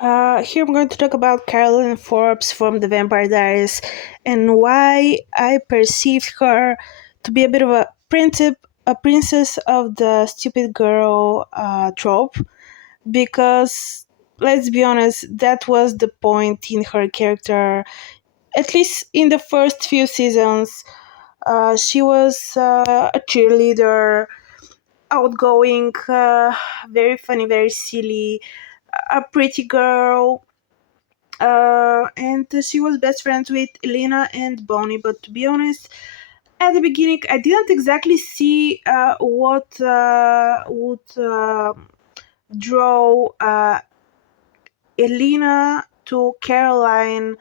Here I'm going to talk about Caroline Forbes from The Vampire Diaries and why I perceived her to be a bit of a princess of the stupid girl trope. Because let's be honest, that was the point in her character. At least in the first few seasons, she was a cheerleader, outgoing, very funny, very silly, a pretty girl, and she was best friends with Elena and Bonnie. But to be honest, at the beginning, I didn't exactly see what would draw Elena to Caroline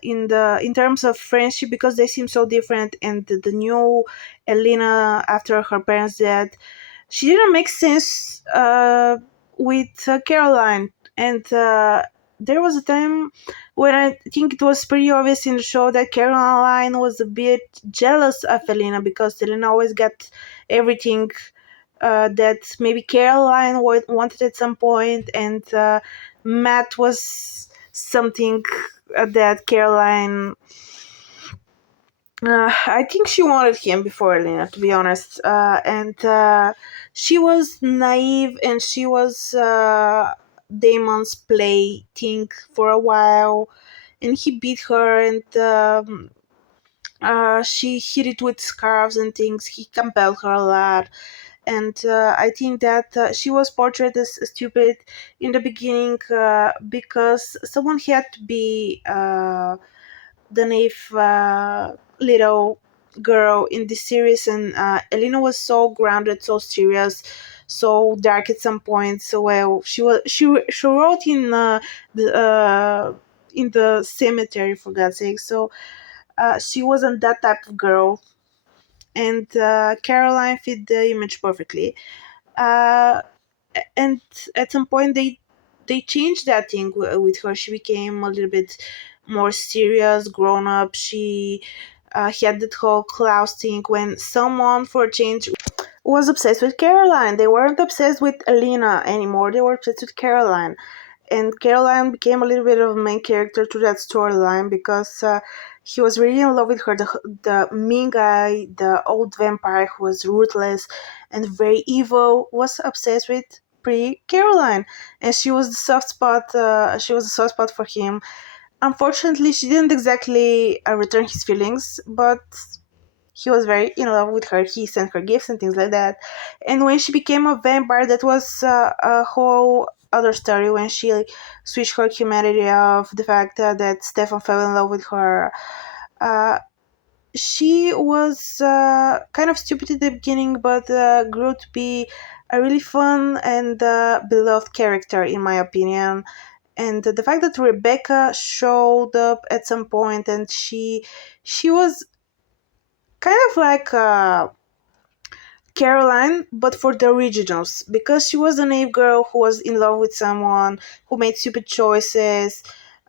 in terms of friendship, because they seem so different. And the new Elena after her parents' death, she didn't make sense with Caroline. And there was a time when I think it was pretty obvious in the show that Caroline was a bit jealous of Elena, because Elena always got everything that maybe Caroline wanted at some point, and Matt was something that Caroline. I think she wanted him before Elena, to be honest. And she was naive, and she was Damon's plaything for a while, and he beat her, and she hit it with scarves and things. He compelled her a lot. And I think that she was portrayed as stupid in the beginning, because someone had to be the naive little girl in this series. And Elena was so grounded, so serious, so dark at some point. So well, she wrote in the cemetery, for God's sake. So she wasn't that type of girl, and Caroline fit the image perfectly. Uh, and at some point, they changed that thing with her. She became a little bit more serious, grown up. She had that whole Klaus thing when someone for a change was obsessed with Caroline. They weren't obsessed with Alina anymore. They were obsessed with Caroline. And Caroline became a little bit of a main character to that storyline, because he was really in love with her. The mean guy, the old vampire who was ruthless and very evil, was obsessed with pretty Caroline, and she was the soft spot. She was a soft spot for him. Unfortunately, she didn't exactly return his feelings, but he was very in love with her. He sent her gifts and things like that. And when she became a vampire, that was a whole other story. When she switched her humanity of the fact that Stefan fell in love with her. Uh, she was kind of stupid at the beginning, but grew to be a really fun and beloved character, in my opinion. And the fact that Rebecca showed up at some point, and she was kind of like Caroline, but for the originals, because she was a naive girl who was in love with someone who made stupid choices,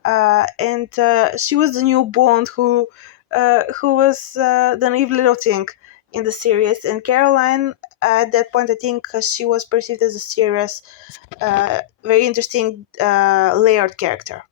and she was the new Bond who was the naive little thing in the series. And Caroline, at that point, I think she was perceived as a serious, very interesting, layered character.